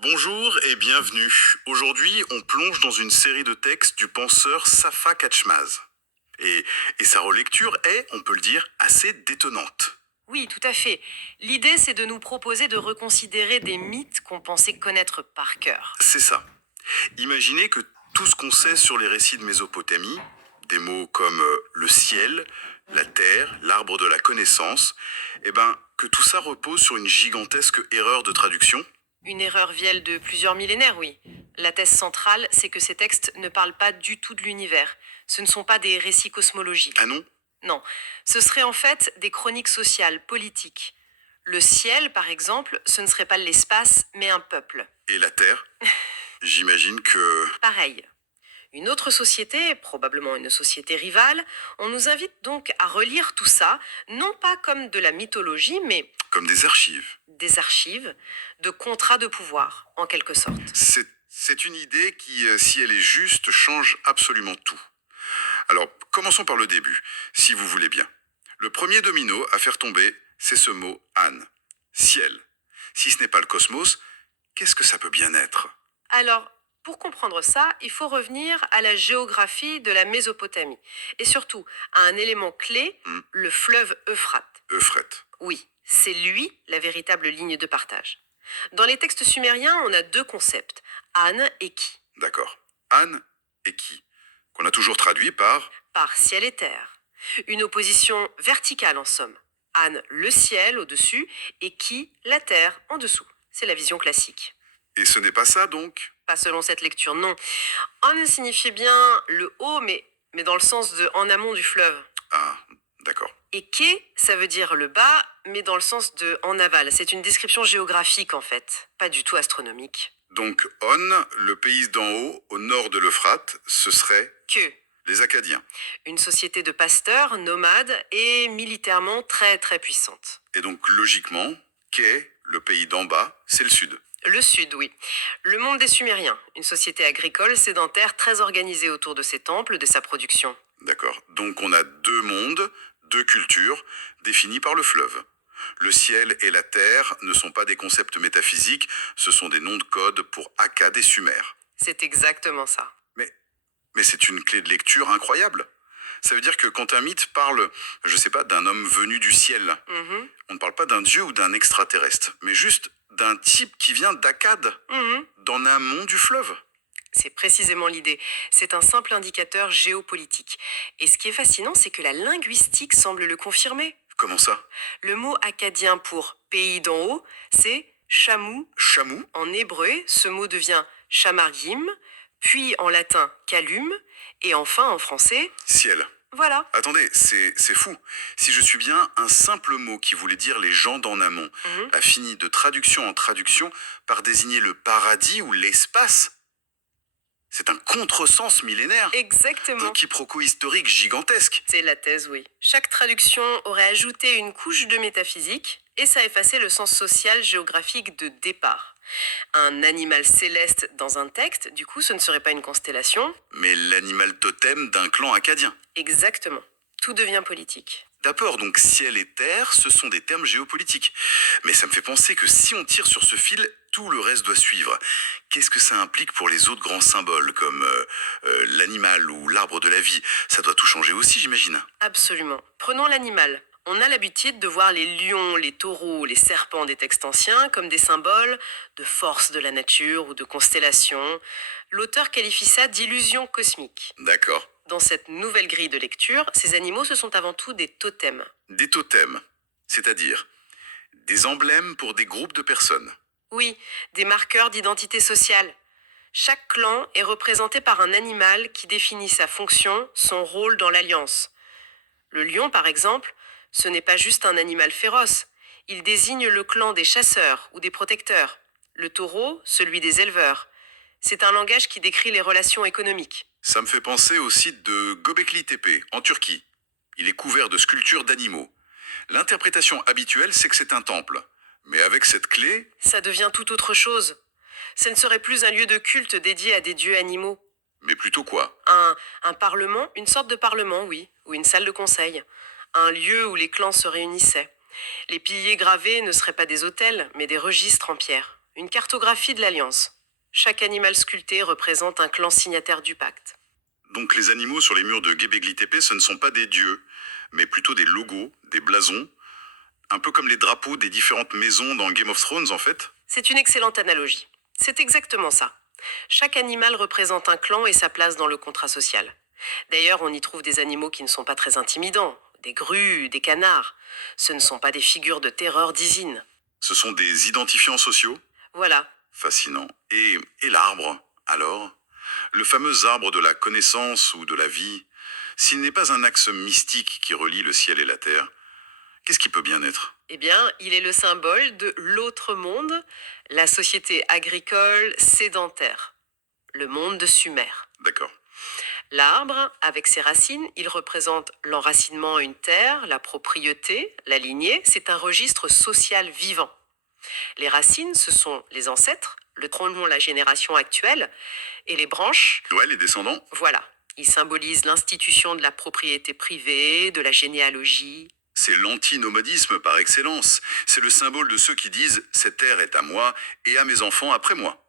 Bonjour et bienvenue. Aujourd'hui, on plonge dans une série de textes du penseur Safa Katchmaz. Et, et sa relecture est, on peut le dire, assez détonnante. Oui, tout à fait. L'idée, c'est de nous proposer de reconsidérer des mythes qu'on pensait connaître par cœur. C'est ça. Imaginez que tout ce qu'on sait sur les récits de Mésopotamie, des mots comme le ciel, la terre, l'arbre de la connaissance, que tout ça repose sur une gigantesque erreur de traduction. Une erreur vieille de plusieurs millénaires, oui. La thèse centrale, c'est que ces textes ne parlent pas du tout de l'univers. Ce ne sont pas des récits cosmologiques. Ah non? Non, ce seraient en fait des chroniques sociales, politiques. Le ciel, par exemple, ce ne serait pas l'espace, mais un peuple. Et la terre? J'imagine que... Pareil. Une autre société, probablement une société rivale, on nous invite donc à relire tout ça, non pas comme de la mythologie, mais Comme des archives. des archives, de contrats de pouvoir, en quelque sorte. C'est une idée qui, si elle est juste, change absolument tout. Alors, commençons par le début, si vous voulez bien. Le premier domino à faire tomber, c'est ce mot Anne. Ciel. Si ce n'est pas le cosmos, qu'est-ce que ça peut bien être? Alors, pour comprendre ça, il faut revenir à la géographie de la Mésopotamie, et surtout à un élément clé, Hmm, le fleuve Euphrate. Euphrète. Oui, c'est lui la véritable ligne de partage. Dans les textes sumériens, on a deux concepts, An et Ki, D'accord. Anne et qui? Qu'on a toujours traduit par... par ciel et terre. Une opposition verticale en somme. An, le ciel au-dessus, et Ki, la terre en dessous. C'est la vision classique. Et ce n'est pas ça donc? Pas selon cette lecture, non. An signifiait bien le haut, mais dans le sens de en amont du fleuve. Ah, d'accord. Et Ke, ça veut dire le bas, mais dans le sens de en aval. C'est une description géographique en fait, pas du tout astronomique. Donc On, le pays d'en haut, au nord de l'Euphrate, ce serait Que, les Acadiens. une société de pasteurs, nomades et militairement très très puissante. Et donc logiquement, Quai, le pays d'en bas, c'est le sud. Le sud, oui. Le monde des Sumériens, une société agricole sédentaire très organisée autour de ses temples, de sa production. D'accord. Donc on a deux mondes, deux cultures, définis par le fleuve. Le ciel et la terre ne sont pas des concepts métaphysiques, ce sont des noms de code pour Akkad et Sumer. C'est exactement ça. Mais, mais c'est une clé de lecture incroyable. Ça veut dire que quand un mythe parle, je sais pas, d'un homme venu du ciel, Mhm, on ne parle pas d'un dieu ou d'un extraterrestre, mais juste d'un type qui vient d'Akkad, mhm. d'en amont du fleuve. C'est précisément l'idée. C'est un simple indicateur géopolitique. Et ce qui est fascinant, c'est que la linguistique semble le confirmer. Comment ça? Le mot acadien pour pays d'en haut, c'est chamou. Chamou? En hébreu, ce mot devient chamargim, puis en latin calum, et enfin en français, Ciel. voilà. Attendez, c'est fou. Si je suis bien, un simple mot qui voulait dire les gens d'en amont Mhm. a fini de traduction en traduction par désigner le paradis ou l'espace. C'est un contresens millénaire. Exactement. Un quiproquo historique gigantesque. C'est la thèse, oui. Chaque traduction aurait ajouté une couche de métaphysique et ça effaçait le sens social géographique de départ. Un animal céleste dans un texte, du coup, ce ne serait pas une constellation. Mais l'animal totem d'un clan acadien. Exactement. Tout devient politique. D'accord, donc ciel et terre, ce sont des termes géopolitiques. Mais ça me fait penser que si on tire sur ce fil, tout le reste doit suivre. Qu'est-ce que ça implique pour les autres grands symboles, comme l'animal ou l'arbre de la vie? Ça doit tout changer aussi, j'imagine. Absolument. Prenons l'animal. On a l'habitude de voir les lions, les taureaux, les serpents des textes anciens comme des symboles de force de la nature ou de constellation. L'auteur qualifie ça d'illusion cosmique. D'accord. Dans cette nouvelle grille de lecture, ces animaux, ce sont avant tout des totems. Des totems, c'est-à-dire des emblèmes pour des groupes de personnes. Oui, des marqueurs d'identité sociale. Chaque clan est représenté par un animal qui définit sa fonction, son rôle dans l'alliance. Le lion, par exemple, ce n'est pas juste un animal féroce. Il désigne le clan des chasseurs ou des protecteurs. Le taureau, celui des éleveurs. C'est un langage qui décrit les relations économiques. Ça me fait penser au site de Göbekli Tepe, en Turquie. Il est couvert de sculptures d'animaux. L'interprétation habituelle, c'est que c'est un temple. Mais avec cette clé, Ça devient tout autre chose. Ce ne serait plus un lieu de culte dédié à des dieux animaux. mais plutôt quoi? Un parlement, une sorte de parlement, oui, ou une salle de conseil. Un lieu où les clans se réunissaient. Les piliers gravés ne seraient pas des autels, mais des registres en pierre. une cartographie de l'alliance. Chaque animal sculpté représente un clan signataire du pacte. Donc les animaux sur les murs de Göbekli Tepe, ce ne sont pas des dieux, mais plutôt des logos, des blasons, un peu comme les drapeaux des différentes maisons dans Game of Thrones en fait. C'est une excellente analogie. C'est exactement ça. Chaque animal représente un clan et sa place dans le contrat social. D'ailleurs, on y trouve des animaux qui ne sont pas très intimidants, des grues, des canards. Ce ne sont pas des figures de terreur d'Isine. Ce sont des identifiants sociaux. Voilà. Fascinant. Et l'arbre, alors? Le fameux arbre de la connaissance ou de la vie, s'il n'est pas un axe mystique qui relie le ciel et la terre, qu'est-ce qui peut bien être? Eh bien, il est le symbole de l'autre monde, la société agricole sédentaire, le monde de Sumer. D'accord. L'arbre, avec ses racines, il représente l'enracinement à une terre, la propriété, la lignée, c'est un registre social vivant. Les racines, ce sont les ancêtres, le tronc, la génération actuelle, et les branches, Ouais, les descendants? voilà. Ils symbolisent l'institution de la propriété privée, de la généalogie. C'est l'antinomadisme par excellence. C'est le symbole de ceux qui disent « cette terre est à moi et à mes enfants après moi ».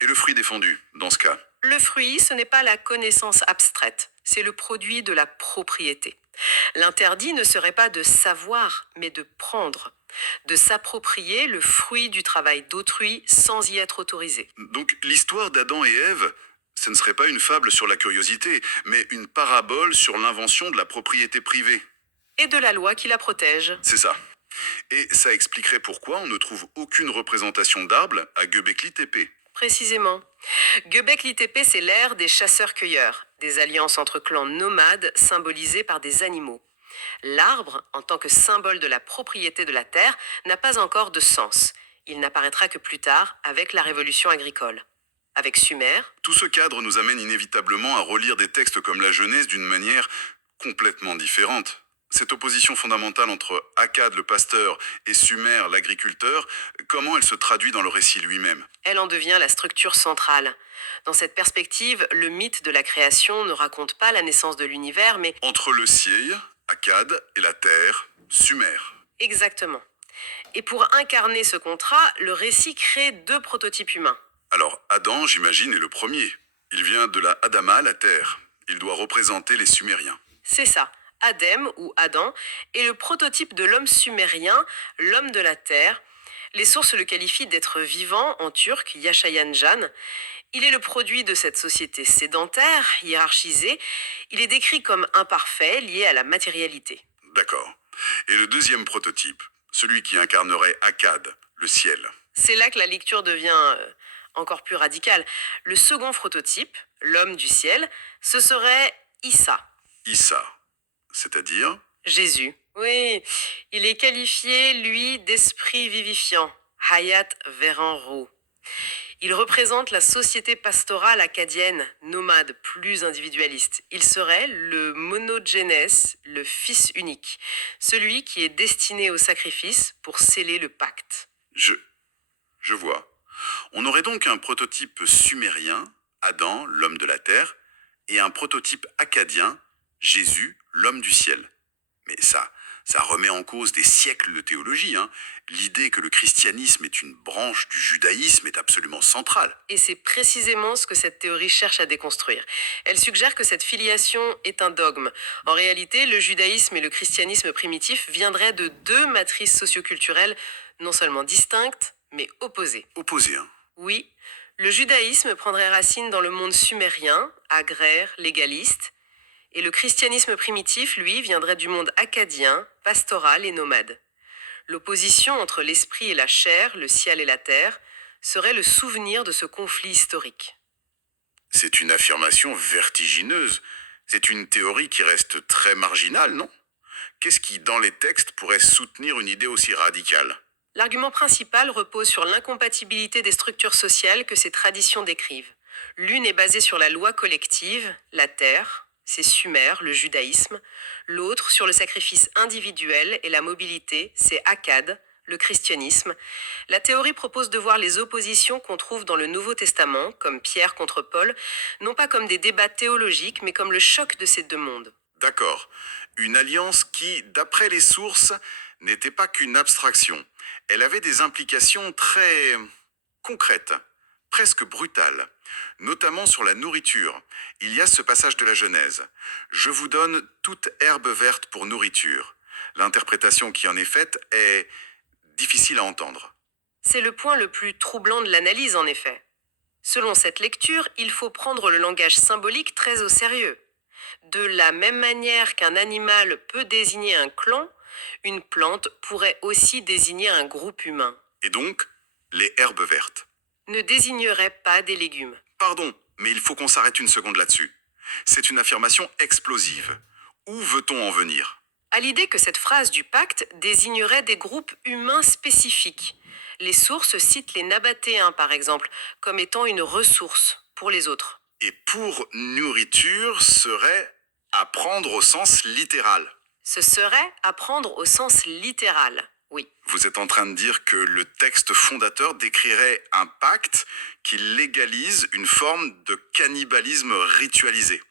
Et le fruit défendu, dans ce cas? Le fruit, ce n'est pas la connaissance abstraite, c'est le produit de la propriété. L'interdit ne serait pas de savoir, mais de prendre, de s'approprier le fruit du travail d'autrui sans y être autorisé. Donc l'histoire d'Adam et Ève, ce ne serait pas une fable sur la curiosité, mais une parabole sur l'invention de la propriété privée. Et de la loi qui la protège. C'est ça. Et ça expliquerait pourquoi on ne trouve aucune représentation d'arbre à Göbekli Tepe. Précisément. Göbekli Tepe, c'est l'ère des chasseurs-cueilleurs, des alliances entre clans nomades symbolisées par des animaux. L'arbre, en tant que symbole de la propriété de la terre, n'a pas encore de sens. Il n'apparaîtra que plus tard avec la révolution agricole. Avec Sumer, Tout ce cadre nous amène inévitablement à relire des textes comme la Genèse d'une manière complètement différente. Cette opposition fondamentale entre Akkad le pasteur et Sumer l'agriculteur, comment elle se traduit dans le récit lui-même? elle en devient la structure centrale. Dans cette perspective, le mythe de la création ne raconte pas la naissance de l'univers, mais Entre le ciel, Akkad, et la terre, Sumer. exactement. Et pour incarner ce contrat, le récit crée deux prototypes humains. Alors Adam, j'imagine, est le premier. Il vient de la Adama, la terre. Il doit représenter les Sumériens. C'est ça. Adem ou Adam est le prototype de l'homme sumérien, l'homme de la terre. Les sources le qualifient d'être vivant en turc, Yaşayan Jan. Il est le produit de cette société sédentaire, hiérarchisée. Il est décrit comme imparfait, lié à la matérialité. D'accord. Et le deuxième prototype, celui qui incarnerait Akkad, le ciel. C'est là que la lecture devient encore plus radicale. Le second prototype, l'homme du ciel, ce serait Issa, Issa, c'est-à-dire Jésus. Oui, il est qualifié, lui, d'esprit vivifiant, Hayat Veranro. Il représente la société pastorale acadienne, nomade, plus individualiste. Il serait le monogénès, le fils unique, celui qui est destiné au sacrifice pour sceller le pacte. Je vois. On aurait donc un prototype sumérien, Adam, l'homme de la terre, et un prototype akkadien, Jésus, l'homme du ciel. Mais ça remet en cause des siècles de théologie, hein. L'idée que le christianisme est une branche du judaïsme est absolument centrale. Et c'est précisément ce que cette théorie cherche à déconstruire. Elle suggère que cette filiation est un dogme. En réalité, le judaïsme et le christianisme primitif viendraient de deux matrices socioculturelles non seulement distinctes, mais opposées. Opposé, hein. Oui, le judaïsme prendrait racine dans le monde sumérien, agraire, légaliste, et le christianisme primitif, lui, viendrait du monde akkadien, pastoral et nomade. L'opposition entre l'esprit et la chair, le ciel et la terre, serait le souvenir de ce conflit historique. C'est une affirmation vertigineuse. C'est une théorie qui reste très marginale, non? Qu'est-ce qui, dans les textes, pourrait soutenir une idée aussi radicale? L'argument principal repose sur l'incompatibilité des structures sociales que ces traditions décrivent. L'une est basée sur la loi collective, la terre, c'est Sumer, le judaïsme. L'autre sur le sacrifice individuel et la mobilité, c'est Akkad, le christianisme. La théorie propose de voir les oppositions qu'on trouve dans le Nouveau Testament, comme Pierre contre Paul, non pas comme des débats théologiques, mais comme le choc de ces deux mondes. D'accord. Une alliance qui, d'après les sources, n'était pas qu'une abstraction. Elle avait des implications très concrètes, presque brutales, notamment sur la nourriture. Il y a ce passage de la Genèse. Je vous donne toute herbe verte pour nourriture. L'interprétation qui en est faite est difficile à entendre. C'est le point le plus troublant de l'analyse, en effet. Selon cette lecture, il faut prendre le langage symbolique très au sérieux. De la même manière qu'un animal peut désigner un clan, une plante pourrait aussi désigner un groupe humain. Et donc, les herbes vertes. Ne désignerait pas des légumes. Pardon, mais il faut qu'on s'arrête une seconde là-dessus. C'est une affirmation explosive. Où veut-on en venir? À l'idée que cette phrase du pacte désignerait des groupes humains spécifiques. Les sources citent les Nabatéens, par exemple, comme étant une ressource pour les autres. Et pour nourriture serait à prendre au sens littéral. Ce serait à prendre au sens littéral, oui. Vous êtes en train de dire que le texte fondateur décrirait un pacte qui légalise une forme de cannibalisme ritualisé,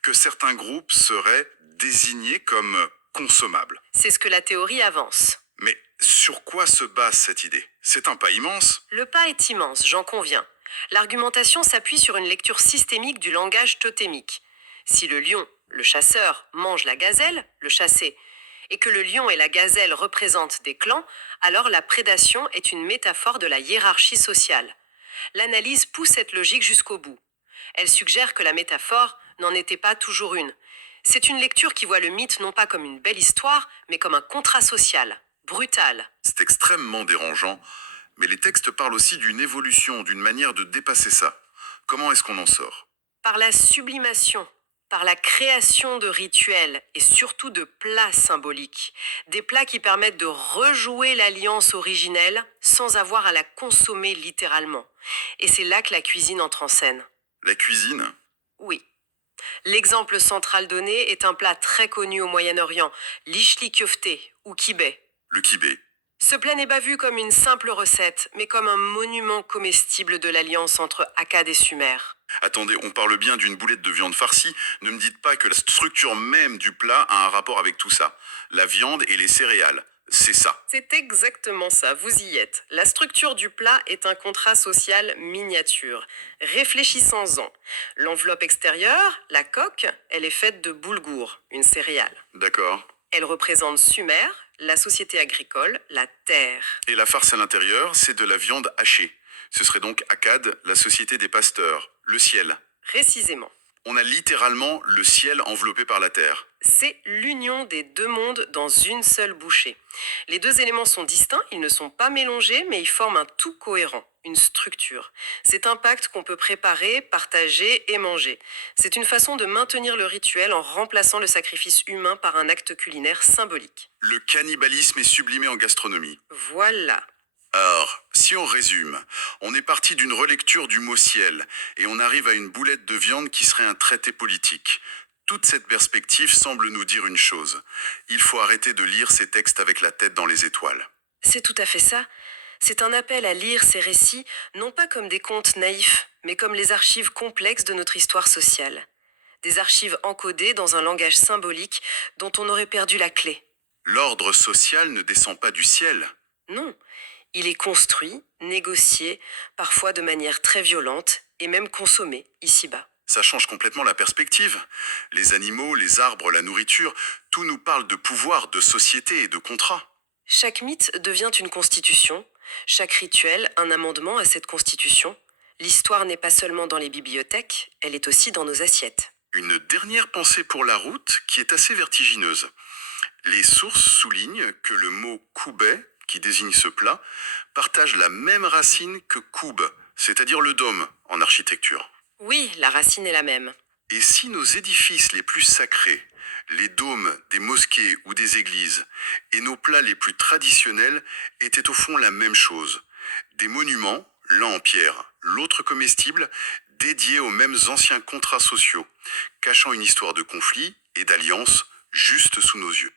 que certains groupes seraient désignés comme consommables. C'est ce que la théorie avance. Mais sur quoi se base cette idée? C'est un pas immense. Le pas est immense, j'en conviens. L'argumentation s'appuie sur une lecture systémique du langage totémique. Si le lion, le chasseur, mange la gazelle, le chassé, et que le lion et la gazelle représentent des clans, alors la prédation est une métaphore de la hiérarchie sociale. L'analyse pousse cette logique jusqu'au bout. Elle suggère que la métaphore n'en était pas toujours une. C'est une lecture qui voit le mythe non pas comme une belle histoire, mais comme un contrat social, brutal. C'est extrêmement dérangeant, mais les textes parlent aussi d'une évolution, d'une manière de dépasser ça. Comment est-ce qu'on en sort? Par la sublimation, par la création de rituels et surtout de plats symboliques. Des plats qui permettent de rejouer l'alliance originelle sans avoir à la consommer littéralement. Et c'est là que la cuisine entre en scène. La cuisine? Oui. L'exemple central donné est un plat très connu au Moyen-Orient, l'ishli köfte ou kibé. Le kibé. Ce plat n'est pas vu comme une simple recette, mais comme un monument comestible de l'alliance entre Akkad et Sumer. Attendez, on parle bien d'une boulette de viande farcie. Ne me dites pas que la structure même du plat a un rapport avec tout ça. La viande et les céréales, c'est ça. C'est exactement ça, vous y êtes. La structure du plat est un contrat social miniature. Réfléchissons-en. L'enveloppe extérieure, la coque, elle est faite de boulgour, une céréale. D'accord. Elle représente Sumer, la société agricole, la terre. Et la farce à l'intérieur, c'est de la viande hachée. Ce serait donc Akkad, la société des pasteurs, le ciel. Précisément. On a littéralement le ciel enveloppé par la terre. C'est l'union des deux mondes dans une seule bouchée. Les deux éléments sont distincts, ils ne sont pas mélangés, mais ils forment un tout cohérent, une structure. C'est un pacte qu'on peut préparer, partager et manger. C'est une façon de maintenir le rituel en remplaçant le sacrifice humain par un acte culinaire symbolique. Le cannibalisme est sublimé en gastronomie. Voilà. Alors, si on résume, on est parti d'une relecture du mot ciel et on arrive à une boulette de viande qui serait un traité politique. Toute cette perspective semble nous dire une chose. Il faut arrêter de lire ces textes avec la tête dans les étoiles. C'est tout à fait ça. C'est un appel à lire ces récits, non pas comme des contes naïfs, mais comme les archives complexes de notre histoire sociale. Des archives encodées dans un langage symbolique dont on aurait perdu la clé. L'ordre social ne descend pas du ciel. Non, il est construit, négocié, parfois de manière très violente, et même consommé ici-bas. Ça change complètement la perspective. Les animaux, les arbres, la nourriture, tout nous parle de pouvoir, de société et de contrat. Chaque mythe devient une constitution, chaque rituel un amendement à cette constitution. L'histoire n'est pas seulement dans les bibliothèques, elle est aussi dans nos assiettes. Une dernière pensée pour la route qui est assez vertigineuse. Les sources soulignent que le mot koubé, qui désigne ce plat, partage la même racine que koub, c'est-à-dire le dôme en architecture. Oui, la racine est la même. Et si nos édifices les plus sacrés, les dômes des mosquées ou des églises, et nos plats les plus traditionnels étaient au fond la même chose, des monuments, l'un en pierre, l'autre comestible, dédiés aux mêmes anciens contrats sociaux, cachant une histoire de conflit et d'alliance juste sous nos yeux.